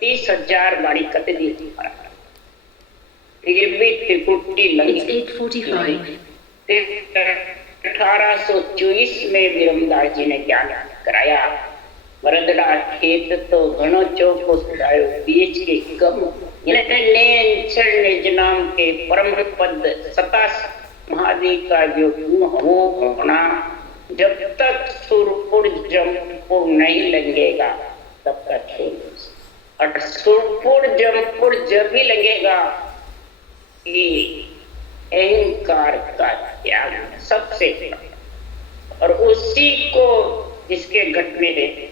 30,000 बाड़ी कत दी फिर भी त्रिकुटी लंघी। 1824 में विरमदास जी ने ज्ञान कराया। वरदड़ा खेत तो घणो चौको सुधायो बीज के कम निज नाम के परम पद 27 महादेव का जो वो होना जब तक सुरपुर जमपुर नहीं लगेगा तब तक और सुरपुर जमपुर जब भी लगेगा कि अहंकार का त्याग सबसे और उसी को जिसके घट में रहते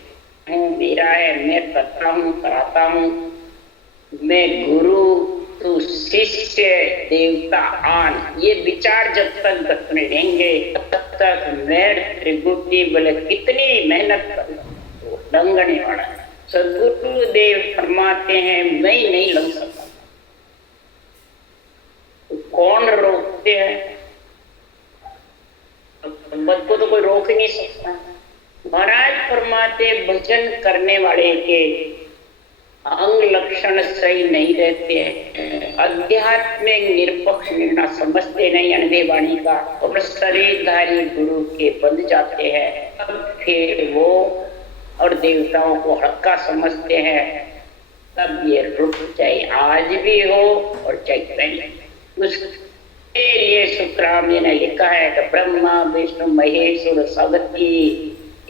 हूँ मेरा है, मैं करता हूँ कराता हूँ, मैं गुरु तू शिष्य देवता आन, ये विचार जब तक घट में रहेंगे तब तक मैं त्रिगुटी बोले कितनी मेहनत कर तो लंघने वाला है। सदगुरुदेव फरमाते हैं मैं नहीं लंघ सकता। तो कौन रोकते हैं? भगवत को तो कोई रोक नहीं सकता। महाराज फरमाते भजन करने वाले के अंग लक्षण सही नहीं रहते हैं, आध्यात्मिक निरपक्ष निर्णय समझते नहीं अनबे वाणी का और शरीरधारी गुरु के बंध जाते हैं। तब फिर वो और देवताओं को हल्का समझते हैं, तब ये रुक जाए आज भी हो और चाहे पहले। उसके लिए शुक्राम जी ने लिखा है कि ब्रह्मा विष्णु महेश्वर सबकी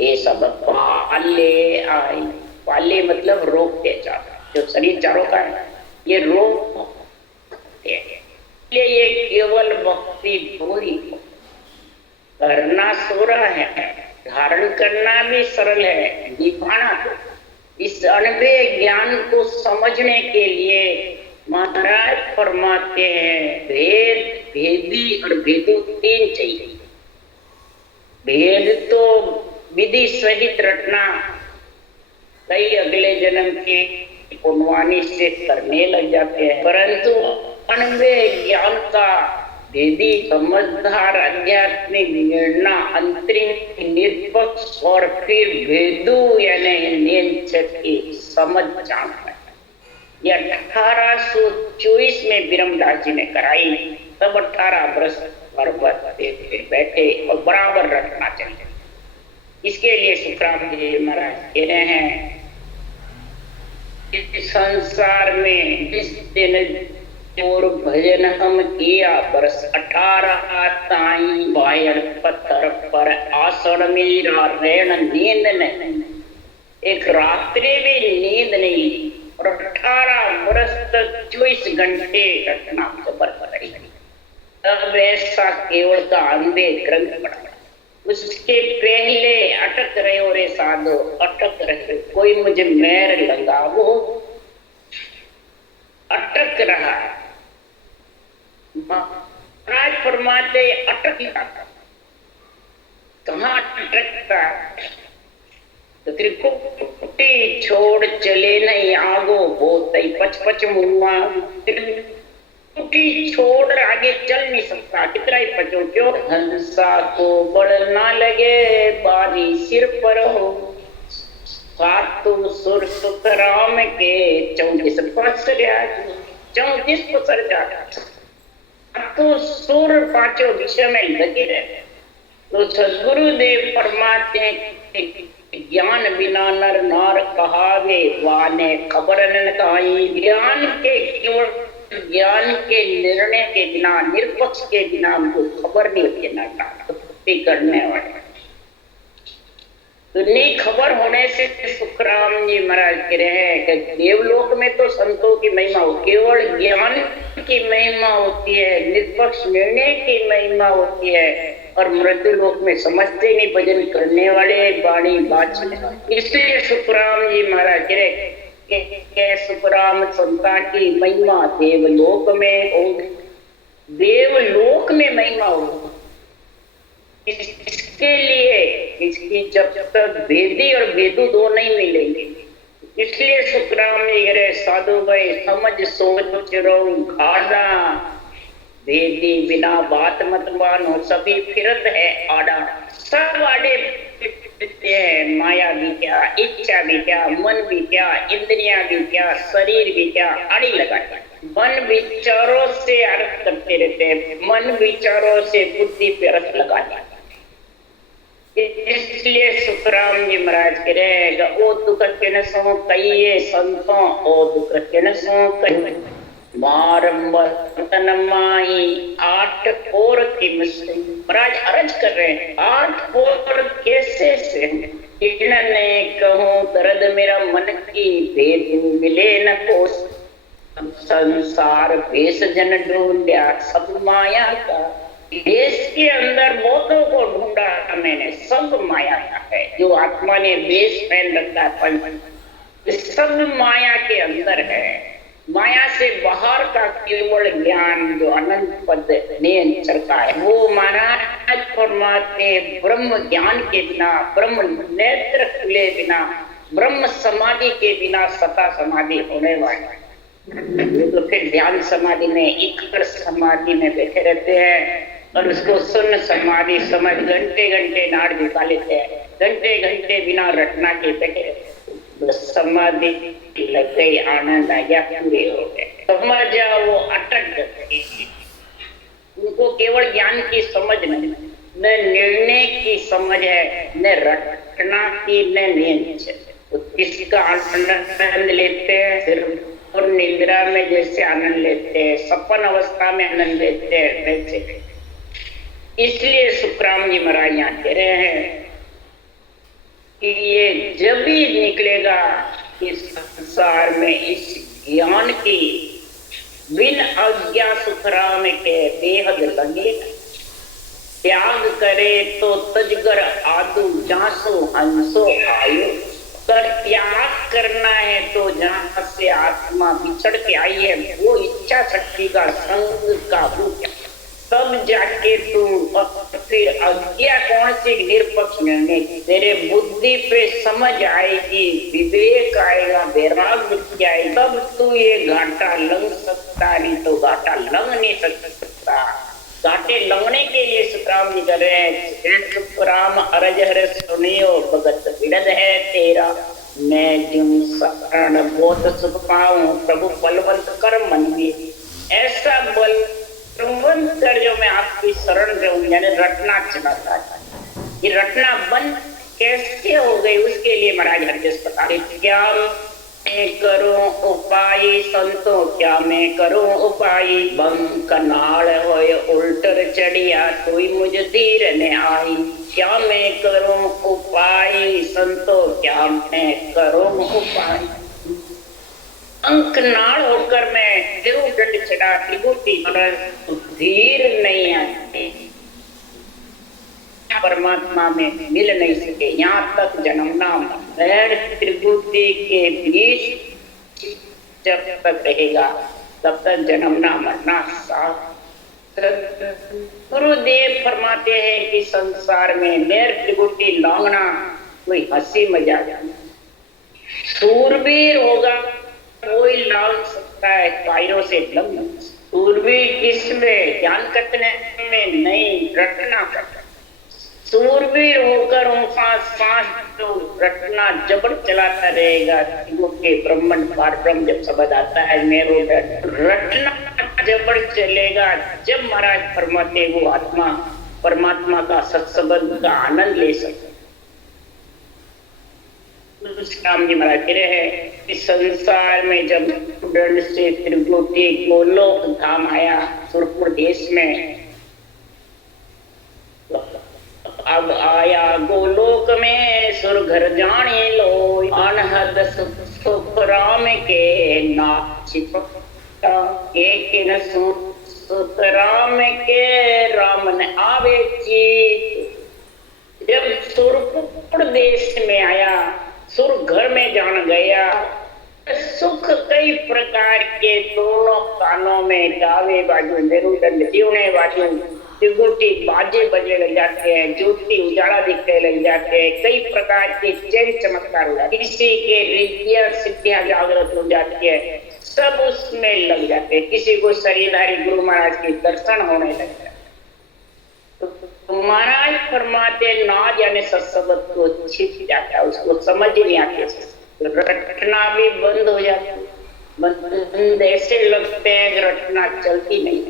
ये सब पाले आई। पाले मतलब रोकते चारों, जो शरीर चारों का है ये रोकते हैं। ये केवल भक्ति पूरी करना सोरा है, धारण करना भी सरल है, निभाना तो। इस अनबे ज्ञान को समझने के लिए महाराज फरमाते हैं भेद भेदी और भेदु 3 चाहिए। भेद तो विधि सहित रटना कई अगले जन्म की पुण्यवानी से करने लग जाते हैं, परंतु अनबे ज्ञान का भेदी समझदार आध्यात्मिक निर्णय अंतरिम निरपक्ष और फिर भेदु यानी नियंत्रण की समझ जाना है। ये 1824 में विरमदास जी ने कराई। तब 18 वर्ष पर्वत पे बैठे और बराबर रखना चाहिए। इसके लिए शुक्राम जी महाराज कह रहे हैं इस संसार में जिस दिन और भजन हम किया वर्ष 18 ताई बायर पत्थर पर आसन मेरा रहन नींद नहीं, एक रात्रि भी नींद नहीं और 18 वर्ष तक 24 घंटे रखना खबर पड़ी। तब ऐसा केवल का अंधे ग्रंथ पड़ा। उसके पहले अटक रहे हो रे साधो, अटक रहे, कोई मुझे मैर लगा वो अटक रहा। महाराज फरमाते अटक जाता, कहाँ अटकता? तो त्रिकुटी छोड़ चले नहीं आगो बोतई पच मुआ। त्रिकुटी छोड़ आगे चल नहीं सकता, कितना ही पचो क्यों? हंसा को बड़ ना लगे बारी सिर पर हो, सातु सुर सुख राम के 34 पसर जाता। तो सुर 5 विषय में लगे रहते। तो सदगुरुदेव फरमाते ज्ञान बिना नर नार कहावे वाने खबर न काई। ज्ञान के केवल ज्ञान के निर्णय के बिना निरपक्ष के बिना हमको खबर नहीं होती ना करने वाले। तो नहीं खबर होने से सुखराम जी महाराज कह रहे हैं कि देवलोक में तो संतों की महिमा हो, केवल ज्ञान की महिमा होती है, निष्पक्ष निर्णय की महिमा होती है, और मृत्यु लोक में समझते नहीं भजन करने वाले वाणी बात। इसलिए सुखराम जी महाराज कह रहे के सुखराम संता की महिमा देवलोक में हो, देवलोक में महिमा हो। इसके लिए इसकी जब तक भेदी और भेदु दो नहीं मिलेंगे, इसलिए सुखराम जी साधु भाई समझ सोच रो घाड़ा भेदी बिना बात मत मानो, सभी फिरत है आड़ा। सब आड़े माया भी क्या, इच्छा भी क्या, मन भी क्या, इंद्रियां भी क्या, शरीर भी क्या, आड़ी लगाते हैं। मन विचारों से अर्थ करते रहते हैं, मन विचारों से बुद्धि पे अर्थ लगाते हैं। इसलिए सुखराम जी महाराज कह रहे ओ दुख के न सो कहिए संतों, ओ दुख के न सो कहिए तन माही आठ पोर की मिश्री। महाराज अर्ज कर रहे हैं, आठ पोर कैसे से इन्होंने कहूं दर्द मेरा मन की भेद मिले न कोस, संसार भेष जन ढूंढा सब माया का। देश के अंदर बहुतों को ढूंढा मैंने, सब माया का है। जो आत्मा ने वेश पहन रखा है सब माया के अंदर है। माया से बाहर का केवल ज्ञान जो अनंत पद नियंत्रण का है, वो महाराज फरमाते ब्रह्म ज्ञान के बिना, ब्रह्म नेत्र खुले बिना, ब्रह्म समाधि के बिना सता समाधि होने वाली। तो फिर ध्यान समाधि में, इकड़ समाधि में बैठे रहते हैं और उसको सुन समाधि समझ घंटे घंटे नाड़ झुका लेते हैं, घंटे घंटे बिना रटना के बैठे रहते हैं। समाधि लग गई, आनंद आ गया, पूरे हो गए, समझ जाओ वो अटक गए। उनको केवल ज्ञान की समझ नहीं, न निर्णय की समझ है, न रटना की, न नियंत्रण। तो किसका आनंद लेते हैं? सिर्फ और निद्रा में जैसे आनंद लेते हैं, सपन अवस्था में आनंद लेते हैं वैसे। इसलिए सुखराम जी महाराज यहाँ कह रहे हैं कि ये जब भी निकलेगा इस संसार में, इस ज्ञान की बिन अज्ञा सुखराम के बेहद लगे। त्याग करे तो तजगर आदु जासो हंसो आयु। कर त्याग करना है तो जहां से आत्मा बिछड़ के आई है वो इच्छा शक्ति का संग का रूप, तब जाके तू फिर अज्ञा कौन सी निरपक्ष निर्णय, तेरे बुद्धि पे समझ आएगी, विवेक आएगा, वैराग्य आएगा, तब तू ये घाटा लंघ सकता, नहीं तो घाटा लंघ नहीं सकता। घाटे लंघने के लिए सुखराम जी कर रहे हैं, सुखराम अरज हर सुनियो भगत विरद है तेरा, मैं जिम शरण बहुत सुख पाऊं प्रभु बलवंत कर मन में। ऐसा बल कर जो मैं आपकी शरण रहूं, यानी रटना चलाता है। ये रटना बंद कैसे हो गई, उसके लिए महाराज हरदास बता रहे, क्या मैं करूं उपाय संतो, क्या मैं करूं उपाय, बम कनाल होए उल्टर चढ़िया कोई मुझ धीर न आई। क्या मैं करूं उपाय संतो, क्या मैं करूं उपाय, अंकनाड़ होकर मैं त्रिभुदंड चढ़ा त्रिभुति धीर नहीं आती, परमात्मा में मिल नहीं सके। यहाँ तक जन्मना बैर त्रिभुति के बीच जब तक रहेगा तब तक जन्मना मरना साथ। गुरुदेव फरमाते हैं कि संसार में मेर त्रिभुति लांघना कोई हंसी मजाक, सूरवीर होगा कोई लांघ सकता है, कायरों से लंघ। सूरवीर किसमें? ज्ञान कतने में नहीं, रटना करता। सूरवीर होकर सांस तो रटना जबर चलाता रहेगा। के ब्रह्मंड पार ब्रह्म जब शब्द आता है मेरो रटना जबर चलेगा। जब महाराज फरमाते वो आत्मा परमात्मा का सत्संबंध का आनंद ले सकते। राम जी महाराज कह रहे हैं इस संसार में जब दंड से त्रिभुति गोलोक धाम आया सुरपुर देश में, अब आया गोलोक में सुर घर जाने लो, अनहद सुख राम के नाचिप के न सुख राम के राम न आवे चीत। जब सुरपुर देश में आया, सुर घर में जान गया, सुख कई प्रकार के दोनों कानों में गावे बाजू मेरुदंड जीवने बाजू त्रिभुति बाजे बजे लग जाते हैं, ज्योति उजाला दिखने लग जाते हैं, कई प्रकार के चैन चमत्कार हो जाते हैं, किसी के रिद्धियां सिद्धियां जागृत हो जाती है, सब उसमें लग जाते हैं। किसी को शरीरधारी गुरु महाराज के दर्शन होने लग जाते हैं। तो महाराज फरमाते ना जाने सत्संग को छिप जाता है, उसको समझ ही नहीं आती, रटना भी बंद हो जाता है। बंद ऐसे लगते हैं कि रटना चलती नहीं,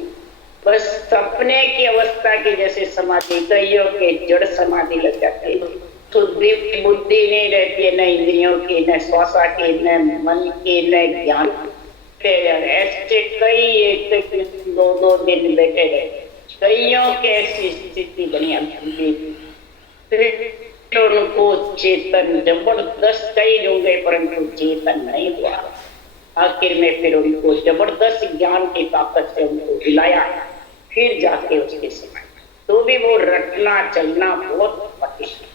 बस सपने की अवस्था की जैसे समाधि, कईयों के जड़ समाधि लग जाती है, शुद्धि बुद्धि नहीं रहती है, न इंद्रियों की, न श्वासा की, न मन की, न ज्ञान। ऐसे कई एक 2-2 दिन बैठे रहे, कईयों के ऐसी स्थिति बनी। उनको चेतन जबरदस्त कई होंगे परंतु चेतन नहीं हुआ। आखिर में फिर उनको जबरदस्त ज्ञान की ताकत से उनको हिलाया, फिर जाके उसके समय तो भी वो रटना चलना बहुत कठिन।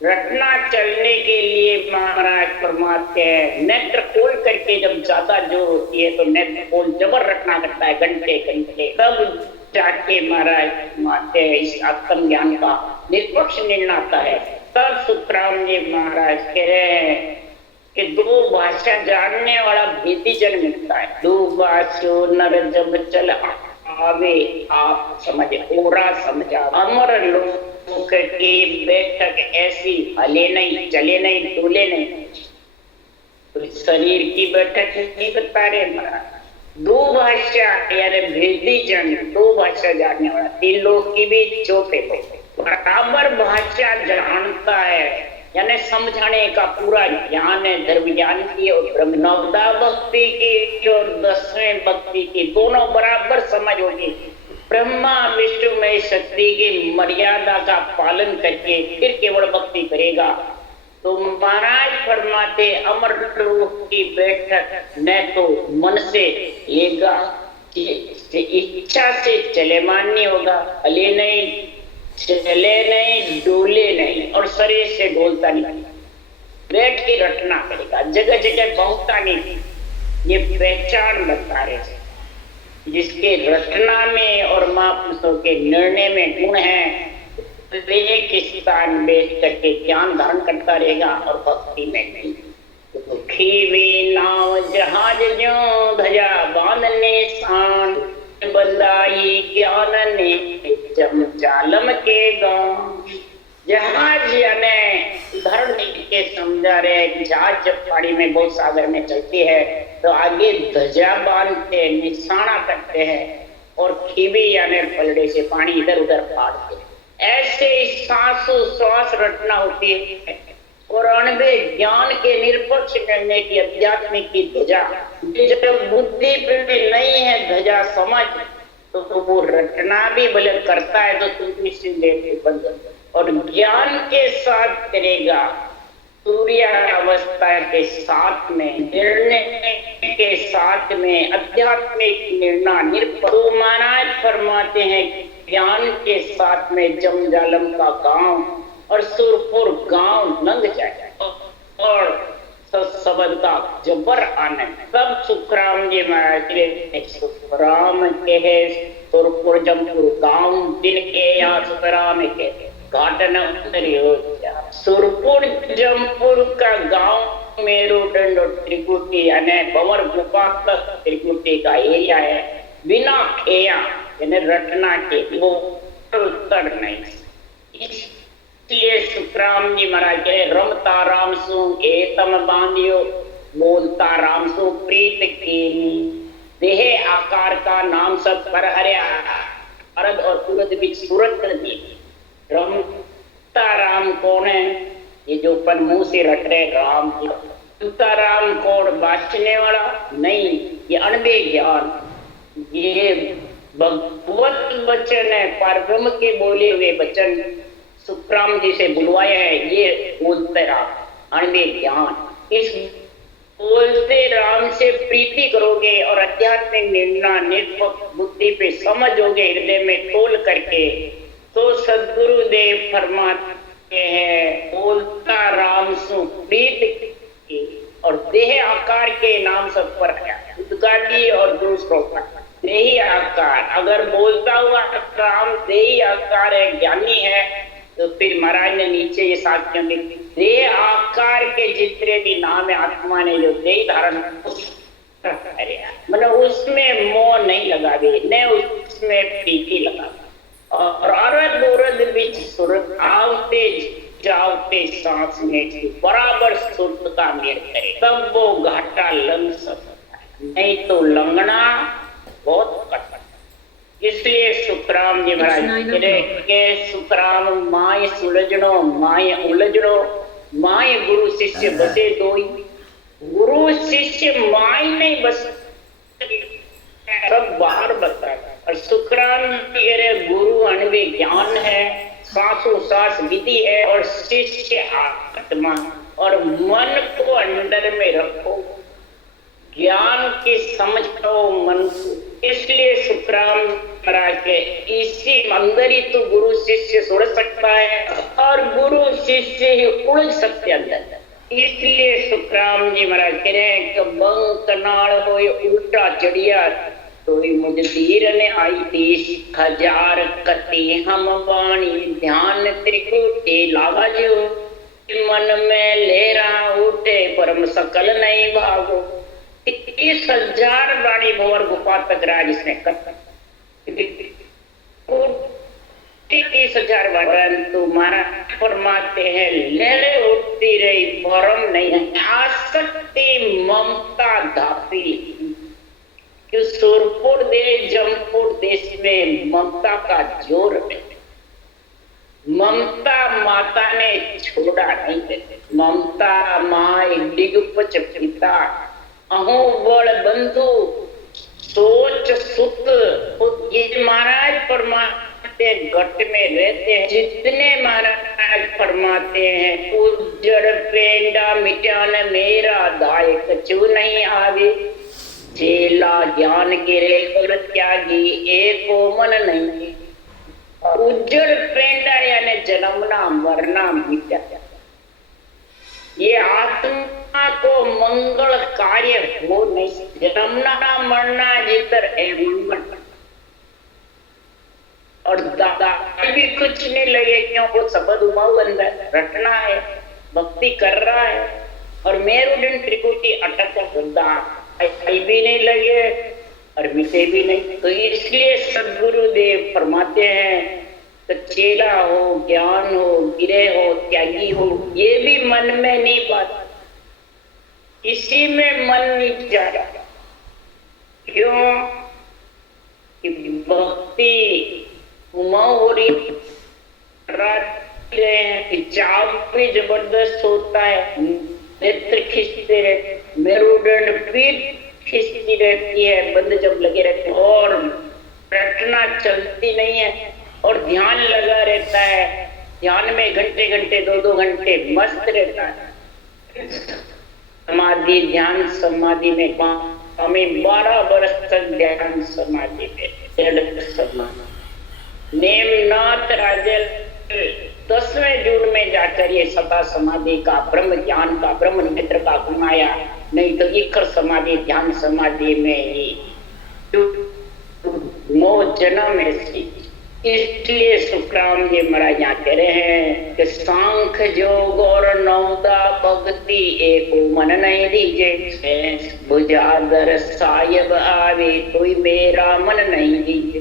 रटना चलने के लिए महाराज फरमाते हैं नेत्र खोल करके, जब ज्यादा जोर होती है तो नेत्र खोल जबर रटना करता है घंटे घंटे, तब जाके महाराज फरमाते हैं इस आत्म ज्ञान का निष्पक्ष निर्णय आता है। तब सुखराम जी महाराज कह रहे हैं कि 2 भाषा जानने वाला भेदी जन मिलता है। 2 भाषो नर जब चल आवे आप समझ ओरा समझा, अमर लोक की बैठक ऐसी हले नहीं चले नहीं डोले नहीं। तो शरीर की बैठक नहीं बता रहे महाराज। 2 भाषा यानी भेदी जन, 2 भाषा जानने वाला, 3 लोग की भी चौथे बराबर भाषा जानता है, यानी समझाने का पूरा ज्ञान है, धर्म ज्ञान की और ब्रह्म नवदा भक्ति की और 10वें भक्ति की, दोनों बराबर समझ होगी। ब्रह्मा विष्णु में शक्ति की मर्यादा का पालन करके फिर केवल भक्ति करेगा। तो महाराज फरमाते अमर लोक की बैठक न तो मन से लेगा, इच्छा से चले माननी होगा, हले नहीं चले नहीं डोले नहीं और शरीर से डोलता नहीं, बैठ के रटना पड़ेगा, जगह जगह बहुता नहीं। ये पहचान बता रहे थे जिसके रचना में और महापुरुषों के निर्णय में गुण है, एक स्थान बैठ करके ज्ञान धारण करता रहेगा और भक्ति में नहीं। दुखी नाव जहाज जो धजा बांधने शान, बंदाई ज्ञान ने जम जालम के गांव। जहाज यानी धरण के समझा रहे, जहाज जब पानी में बहुत सागर में चलती है तो आगे ध्वजा बांधते हैं, निशाना करते हैं और खीबी यानी पलड़े से पानी इधर उधर फाड़ते हैं। ऐसे श्वास रटना होती है और अणवे ज्ञान के निरपेक्ष करने की आध्यात्मिक की ध्वजा। जब बुद्धि पे नहीं है ध्वजा समझ, तो वो रटना भी भले करता है तो तुम इसी देर बंद, और ज्ञान के साथ करेगा, सूर्य अवस्था के साथ में, निर्णय के साथ में, आध्यात्मिक निर्णय निरपेक्ष। महाराज फरमाते हैं ज्ञान के साथ में जमजालम का गांव और सुरपुर गांव लंघ जाए और सत्संग का जबर आनंद। तब सुखराम जी महाराज सुखराम के सुरपुर जमपुर गांव दिन के या सुखराम के घाटन सुरपुर जमपुर का गांव मेरुदंड और त्रिकुटी यानी भंवर गुफा तक त्रिकुटी का एरिया है, बिना खेया यानी रटना के वो उत्तर नहीं। इसलिए सुखराम जी महाराज कहे रमता राम सु एतम बांधियो, बोलता राम सु प्रीत की, देह आकार का नाम सब पर हरिया, अरद और उरद बीच सूरत कर दी। रमता राम कौन है? ये जो अपन मुंह से रट रहे राम, राम कौन? बांचने वाला नहीं, ये अणबे ज्ञान, ये भगवत वचन है, परब्रह्म के बोले हुए वचन सुखराम जी से बुलवाया है। ये बोलते राम अणबे ज्ञान, इस बोलते राम से प्रीति करोगे और आध्यात्मिक निर्णय निष्पक्ष बुद्धि पे समझोगे हृदय में तोल करके, तो सदगुरुदेव फरमाते हैं बोलता राम सु प्रीत और देह आकार के नाम सब पर उद्गाली और दूसरों पर देही आकार। अगर बोलता हुआ राम देही आकार है, ज्ञानी है, तो फिर महाराज ने नीचे ये साक्ष्य लिखी, देह आकार के जितने भी नाम है आत्मा ने जो देह धारण मतलब उसमें मोह नहीं लगा दे, न उसमें प्रीति लगा, और अरद उरद बिच सुरत आवते जावते सांस में बराबर सुरत का मेल करे, तब वो घाटा लंघ सकता है, नहीं तो लंघना बहुत कठिन। इसलिए सुखराम जी महाराज के सुखराम माय सुलझनो माय उलझनो, माय गुरु शिष्य बसे दोई। गुरु शिष्य माय नहीं बस, सब बाहर बता। और सुखराम गुरु अणवे ज्ञान है, सांसों सांस विधि है, और शिष्य आत्मा। और मन को अंदर में रखो, ज्ञान की समझ पाओ मन को। इसलिए सुखराम महाराज के इसी अंदर ही तो गुरु शिष्य सुड़ सकता है, और गुरु शिष्य ही उड़ सकते अंदर। इसलिए सुखराम जी महाराज कह रहे हैं कि बंक नाल होए उल्टा चढ़िया, तो मुझ धीर ने आई 30,000 कति हम वाणी, ध्यान त्रिकुटी लावा जो, मन में ले रहा उठे परम सकल नहीं भागो। 30,000 वाणी भंवर गुफा तक राज इसने कर 30,000 परंतु मारा फरमाते हैं ले उठती रही भरम नहीं है, आसक्ति ममता धापी। कि सुरपुर देश जमपुर देश में ममता का जोर है, ममता माता ने छोड़ा नहीं। ममता माय दिग्पच पिता, अहो बड़ बंधु सोच सुत। ये महाराज फरमाते घट में रहते हैं, जितने महाराज फरमाते हैं उज्जड़ पेंडा मिटान मेरा दाय कछु नहीं आवे, चेला ज्ञान गिरे और त्यागी एको मन नहीं। उज्जड़ पेंडा यानी जन्मना मरना मिटा, ये आत्मा को मंगल कार्य हो नहीं। जन्मना मरना जितर है मंगल। और दादा भी कुछ नहीं लगे, क्यों वो शब्द उमाऊ अंदर रटना है, भक्ति कर रहा है। और मेरुदंड त्रिकुटी अटक वृद्धा भी नहीं लगे और मिटे भी नहीं। तो इसलिए सदगुरुदेव फरमाते हैं तो चेला हो, ज्ञान हो, गिरे हो, त्यागी हो, ये भी मन में नहीं बात, इसी में मन नहीं जा रहा। क्यों? कि भक्ति उमाऊ हो रही, चाव भी जबरदस्त होता है, नेत्र खींचते रहते, मेरुदंड पीठ खींचती रहती है, बंद जब लगे रहते हैं, और रटना चलती नहीं है, और ध्यान लगा रहता है। ध्यान में घंटे घंटे 2-2 घंटे मस्त रहता है। समाधि ध्यान समाधि में हमें 12 वर्ष तक ध्यान समाधि में नेमनाथ राजल 10वें जून में जाकर ये सता समाधि का ब्रह्म ज्ञान का ब्रह्म नेत्र का घुमाया, नहीं तो इखर समाधि ध्यान समाधि में ही मो जन्म ऐसी। इसलिए सुखराम जी महाराज यहाँ कह रहे हैं कि सांख जोग और नौदा भक्ति एक मन नहीं दीजे, बुझादर सायब आवे कोई मेरा मन नहीं दीजे।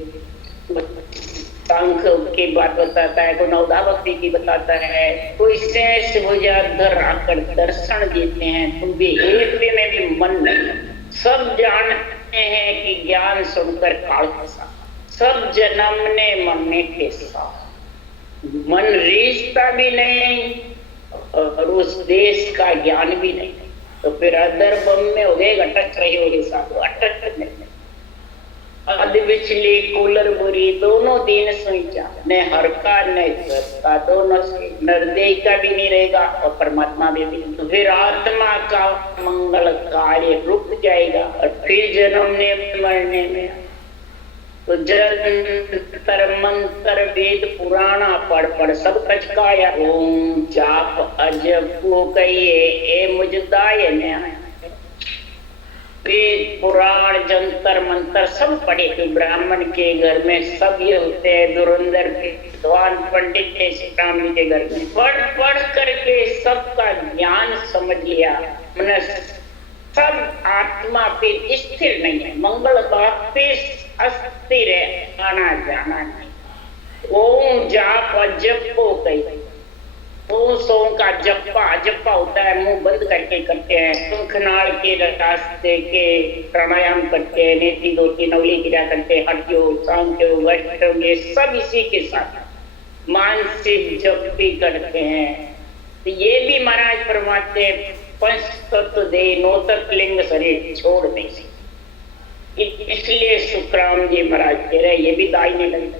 सांख की बात बताता है, कोई नौदा भक्ति की बताता है, कोई शेष बुझादर आकर दर्शन देते हैं, तुम भी एक में भी मन नहीं। सब जानते हैं कि ज्ञान सुनकर काल फंसा, सब जन्मने मरने के साथ, मन रिश्ता भी नहीं और उस देश का ज्ञान भी नहीं, तो फिर अदर बम में हो गए अटक रहे होगे साथ अटक नहीं। अध बिचली कूलर बुरी दोनों दिन सुई जा, न हर का न का दोनों नरदेह का भी नहीं रहेगा और परमात्मा भी नहीं। तो फिर आत्मा का मंगल कार्य रुक जाएगा और फिर जन्मने मरने में तो जंतर मंत्र वेद पुराणा पढ़ पढ़ सब कचकाया। ओम जाप अजब को कहिए ए मुझदाय न्याय। वेद पुराण जंतर मंत्र सब पढ़े, तो ब्राह्मण के घर में सब ये होते हैं, धुरंधर के विद्वान पंडित के श्रीराम के घर में पढ़ पढ़ करके सबका ज्ञान समझ लिया। मैंने सब आत्मा पे स्थिर नहीं है, मंगल बात पे अस्थिर है, आना जाना नहीं। ओम जाप जपो कई ओम सोम का जप्पा जप्पा होता है, मुंह बंद करके करते हैं। सुखनाल के रास्ते के प्राणायाम करते हैं, नेति दो तीन नवली क्रिया करते हैं, हट्यो सांख्यो वैष्णव ये सब इसी के साथ मानसिक जप भी करते हैं। तो ये भी महाराज परमात्मा पंच तत्व दे नौ तत्व लिंग शरीर छोड़ नहीं सकते, इसलिए सुखराम जी महाराज कह रहे ये भी दाई नहीं लगता।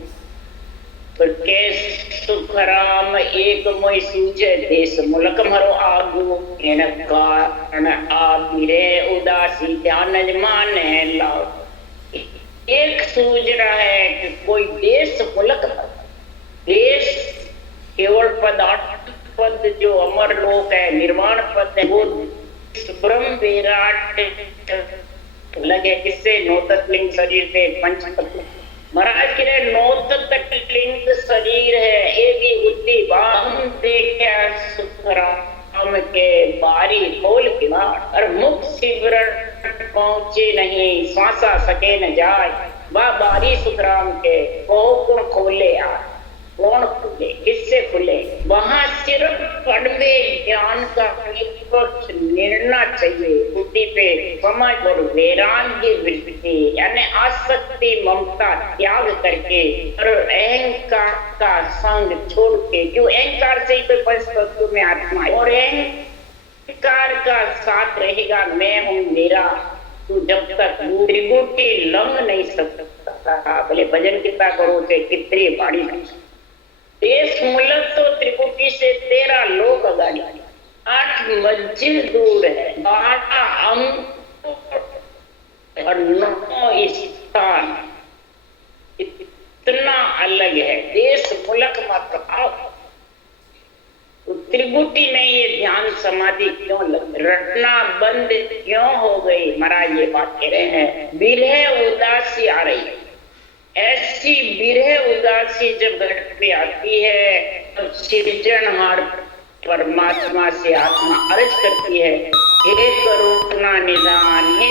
तो के सुखराम एक मोई सूझे देश मुलक मरो आगू इन कारण आबिरे उदासी ध्यान मान लाओ। एक सूझ रहा है कि कोई देश मुलक, देश केवल पदार्थ पद जो अमर लोक है, निर्वाण पद है, वो ब्रह्म विराट लगे किससे नौ तत्लिंग शरीर से पंच तत्व महाराज के नौ तत्लिंग शरीर है। ये भी बुद्धि हम देखा सुखराम के बारी खोल के बाद और मुख शिवरण पहुंचे नहीं, श्वासा सके न जाए वह बारी सुखराम के कौन खोले आ कौन खुले किससे खुले। वहां सिर्फ कड़वे ज्ञान का निष्पक्ष निर्णय चाहिए, बुद्धि पे समझ और वैराग्य वृत्ति यानी आसक्ति ममता त्याग करके और अहंकार का संग छोड़ के, क्यों अहंकार से ही तो पंच तत्व में आत्मा है और अहंकार का साथ रहेगा मैं हूँ मेरा, तो जब तक त्रिगुटी लंघ नहीं सकता भले भजन कितना करो से कितनी बाड़ी नहीं। देश मुलक तो त्रिकुटी से 13 लोग अगाड़ी, 8 मंजिल दूर है, 12 अंक और 9 स्थान इतना अलग है। देश मुलक मात्र तो त्रिकुटी में ये ध्यान समाधि क्यों लग रटना बंद क्यों हो गई। महाराज ये बात कह रहे हैं विरह उदासी आ रही है, ऐसी विरह उदासी जब घट पे आती है तब सृजनहार परमात्मा से आत्मा अर्ज करती है हे करुणा निदान, हे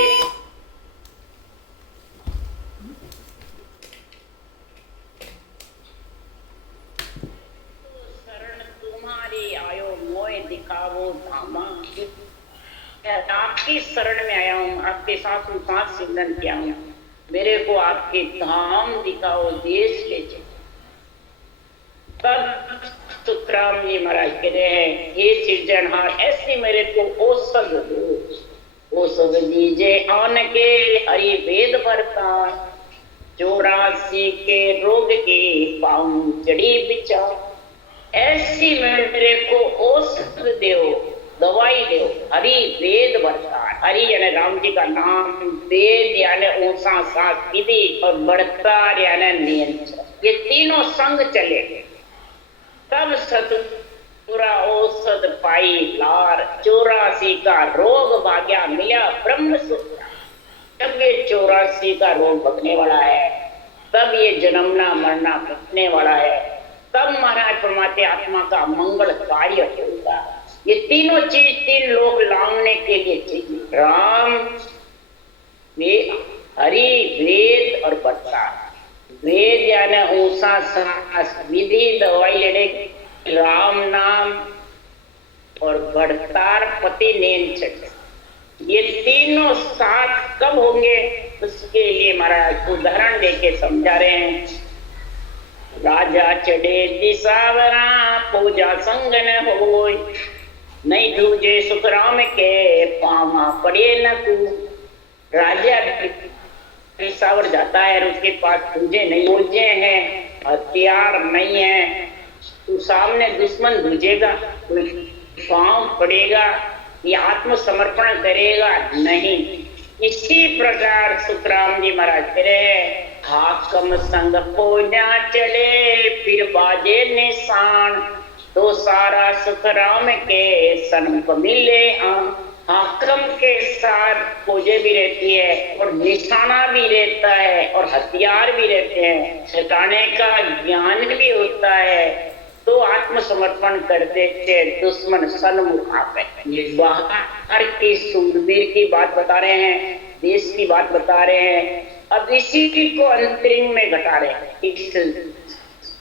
शरण तुम्हारी आयो मोय दिखावो धामा। आपकी शरण में आया हूँ, आपके साथ साथ सिमरन किया हूँ, मेरे को आपके धाम दिखाओ, देश ले चलो। तब सुखराम जी महाराज कह रहे हैं ये सृजनहार ऐसी मेरे को औषध दो, औषध दीजे आन के हरि वेद भरता, 84 के रोग की पाऊं जड़ी बिचा। ऐसी मेरे को औषध दो, दवाई दो, हरि वेद भरता, हरि यानी राम जी का नाम, वेद यानी ऊंचा सात विधि और बढ़तार यानी नियंत्रण, ये तीनों संग चले तब सतपुरा औषध पाई लार, 84 का रोग भाग्या मिला ब्रह्म सूत्र। जब ये 84 का रोग भगने वाला है, तब ये जन्मना मरना भगने वाला है, तब महाराज परमात्मा आत्मा का मंगल कार्य होगा। ये तीनों चीज 3 लोग लांगने के लिए चाहिए, राम हरि वेद और बढ़ता। वेद यानी ऊषा सास विधि दवाई लेने, राम नाम और बढ़तार पति नेम चक्र, ये तीनों साथ कब होंगे उसके लिए महाराज उदाहरण देके समझा रहे हैं। राजा चढ़े दिशावरा पूजा संग न होय, नहीं दूजे सुखराम के पामा पड़े न तू। राजा दिशावर जाता है और उसके पास पूजे नहीं, पूजे हैं हथियार नहीं है, तू सामने दुश्मन दूजेगा, पांव पड़ेगा, ये आत्मसमर्पण करेगा नहीं। इसी प्रकार सुखराम जी महाराज कह रहे हैं हाकम संग पूजा चले फिर बाजे निशान, तो सारा सुखराम के सन्मुख मिले। हाकम के साथ पूजे भी रहती है और निशाना भी रहता है और हथियार भी रहते हैं, ठिकाने का ज्ञान भी होता है, तो आत्मसमर्पण कर देते दुश्मन सन्मुख आते। बाहर की सूरवीर की बात बता रहे हैं, देश की बात बता रहे हैं, अब इसी को अंतरिम में घटा रहे हैं। इस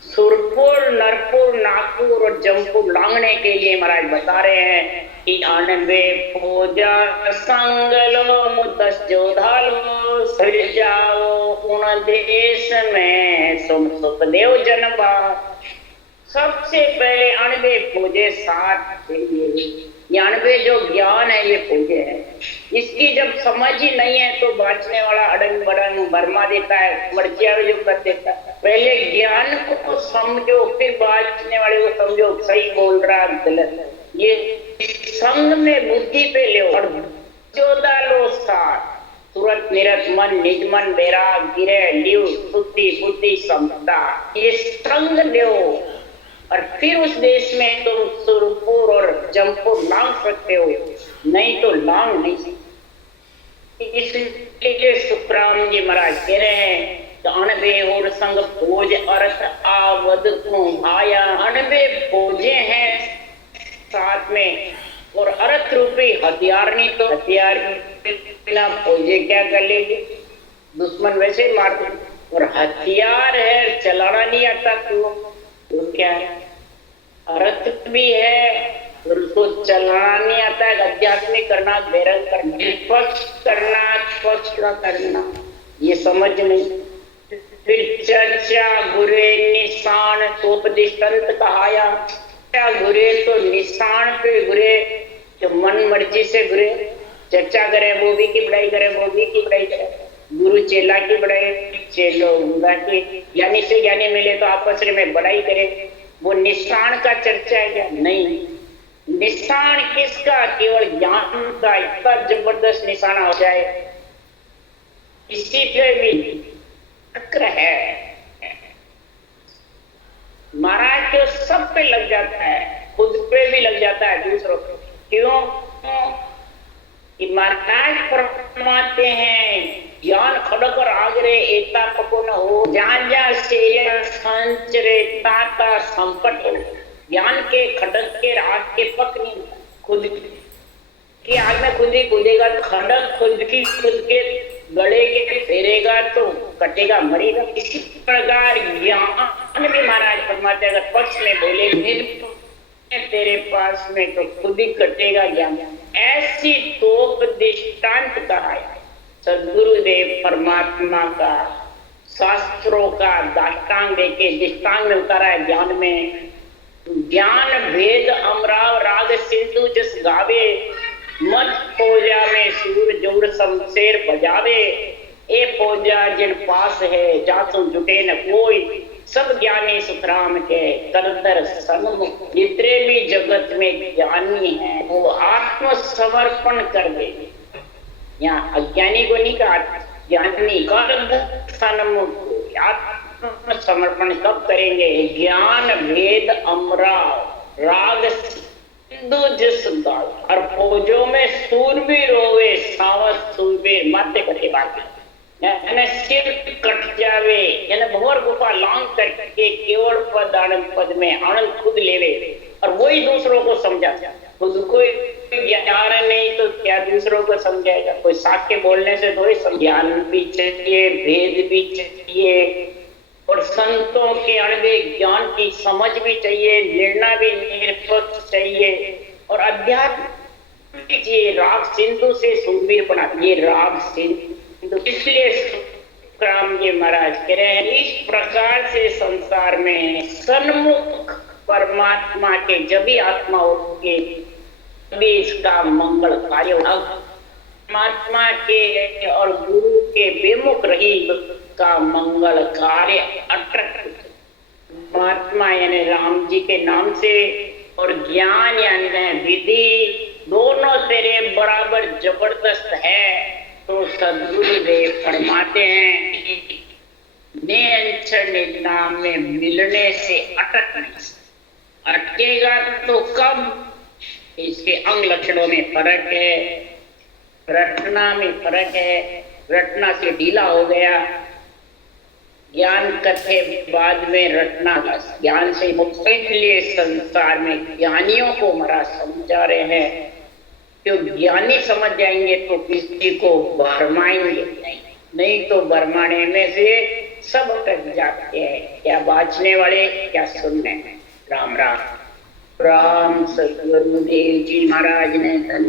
सुरपुर, नरपुर, नागपुर और जमपुर लांघने के लिए महाराज बता रहे हैं कि आणवे पूजा संगलो मुदस जोधालो फिर जाओ उन देश में तुम सुखदेव जनबा। सबसे पहले 98 पूजे साथ चाहिए। 98 जो ज्ञान है ये पूजे है। इसकी जब समझ ही नहीं है तो बांचने वाला अड़ंग बड़ंग बर्मा देता है, मर्जिया जो कर देता है। पहले ज्ञान को समझो फिर बांचने वाले को समझो, सही बोल रहा गलत। ये संग में बुद्धि पे ले और चौदह लो साथ तुरंत निरत मन निज मन बेरा गिरे लिव सुद्धि बुद्धि समता, ये संग लो और फिर उस देश में तुम सुरपुर और जमपुर लांग सकते हो, नहीं तो लांग नहीं सकते। इसलिए सुखराम जी महाराज कह रहे हैं 98 और संग भोज अर्थ आवद को भाया। 98 भोजे हैं साथ में और अर्थ रूपी हथियार, नहीं तो हथियार बिना भोजे क्या कर लेगी, दुश्मन वैसे ही मार दे। और हथियार है चलाना नहीं आता तो क्या है, अर्थ भी है और उसको चलाना नहीं आता है। आध्यात्मिक करना, बैरंग करना, निष्पक्ष करना, पक्ष का करना, ये समझ नहीं। फिर चर्चा गुरे निशान तोपदिष्टंत कहाया। क्या गुरे तो निशान पे गुरे, जो मन मर्जी से गुरे, चर्चा करे वो भी की बढ़ाई करे, वो भी की बढ़ाई करे, गुरु चेला की बढ़ाई, चेलो गुरुदा की, ज्ञानी से ज्ञानी मिले तो आपस में बढ़ाई करे। वो निशान का चर्चा है क्या? नहीं। निशान किसका? केवल ज्ञान का। इतना जबरदस्त निशाना हो जाए, इसी पे भी चक्र है महाराज, तो सब पे लग जाता है, खुद पे भी लग जाता है, दूसरों पे। क्यों? कि महाराज फरमाते हैं ज्ञान खड़क और आगरे एकता पको न हो, जहां जहां से संचरे ताता संकट हो। ज्ञान के खड़क के आग के पक नहीं, खुद की आग में खुद ही कूदेगा तो खड़क खुद के गले के फेरेगा तो कटेगा, मरेगा। इसी प्रकार ज्ञान भी महाराज फरमाते हैं अगर पक्ष में बोले तेरे पास में तो खुद ही कटेगा ज्ञान। ऐसी तोप दृष्टांत कहा है सदगुरुदेव परमात्मा का, शास्त्रों का दाष्टांग देके दृष्टांत में उतारा है ज्ञान में। ज्ञान भेद अमराव राग सिंधु जस गावे, मत फौजा में सूर जोर शमशेर बजावे। ए फौजा जिन पास है जासु जुटे न कोई, सब ज्ञानी सुखराम के करतर सन्मुख। जितने भी जगत में ज्ञानी हैं वो आत्मसमर्पण कर दे। यहाँ अज्ञानी को नहीं कहा, ज्ञानी कर सन्मुख। आत्मसमर्पण कब करेंगे? ज्ञान भेद अमराव राग सिंधु जिस गाल, और फौजों में सूरवीर होवे सावध सूरवीर माते करे बाकी सिर कट जावे, भंवर गुफा लांग करके केवल पद आनंद पद में आनंद खुद लेवे और वही दूसरों को समझा। खुद को ज्ञान नहीं तो क्या दूसरों को समझाएगा? कोई साक्ष्य बोलने से थोड़ी ज्ञान भी चाहिए, भेद भी चाहिए और संतों के अणवे ज्ञान की समझ भी चाहिए, निर्णय भी निरपेक्ष चाहिए और अध्यात्म ये राग सिंधु से सूरवीर बना। ये राग सिंधु इसलिए राम जी महाराज कह रहे हैं इस प्रकार से संसार में सन्मुख परमात्मा के जब भी आत्मा होगी तभी इसका मंगल कार्य होगा। परमात्मा के और गुरु के बेमुख रही का मंगल कार्य अटक। परमात्मा यानी राम जी के नाम से और ज्ञान यानी विधि दोनों तेरे बराबर जबरदस्त है तो सदगुरुदेव फरमाते हैं नाम में मिलने से अटक नहीं। अटकेगा तो कब? इसके अंग लक्षणों में फर्क है, रटना में फर्क है, रटना से ढीला हो गया। ज्ञान कथे बाद में रटना ज्ञान से मुक्त। इसलिए संसार में ज्ञानियों को महाराज समझा रहे हैं, जो ज्ञानी समझ जाएंगे तो किसी को भरमाएंगे नहीं तो भरमाने में से सब कट जाते हैं, क्या बाजने वाले क्या सुनने। राम राम। राम सदगुरुदेव जी महाराज ने धन्य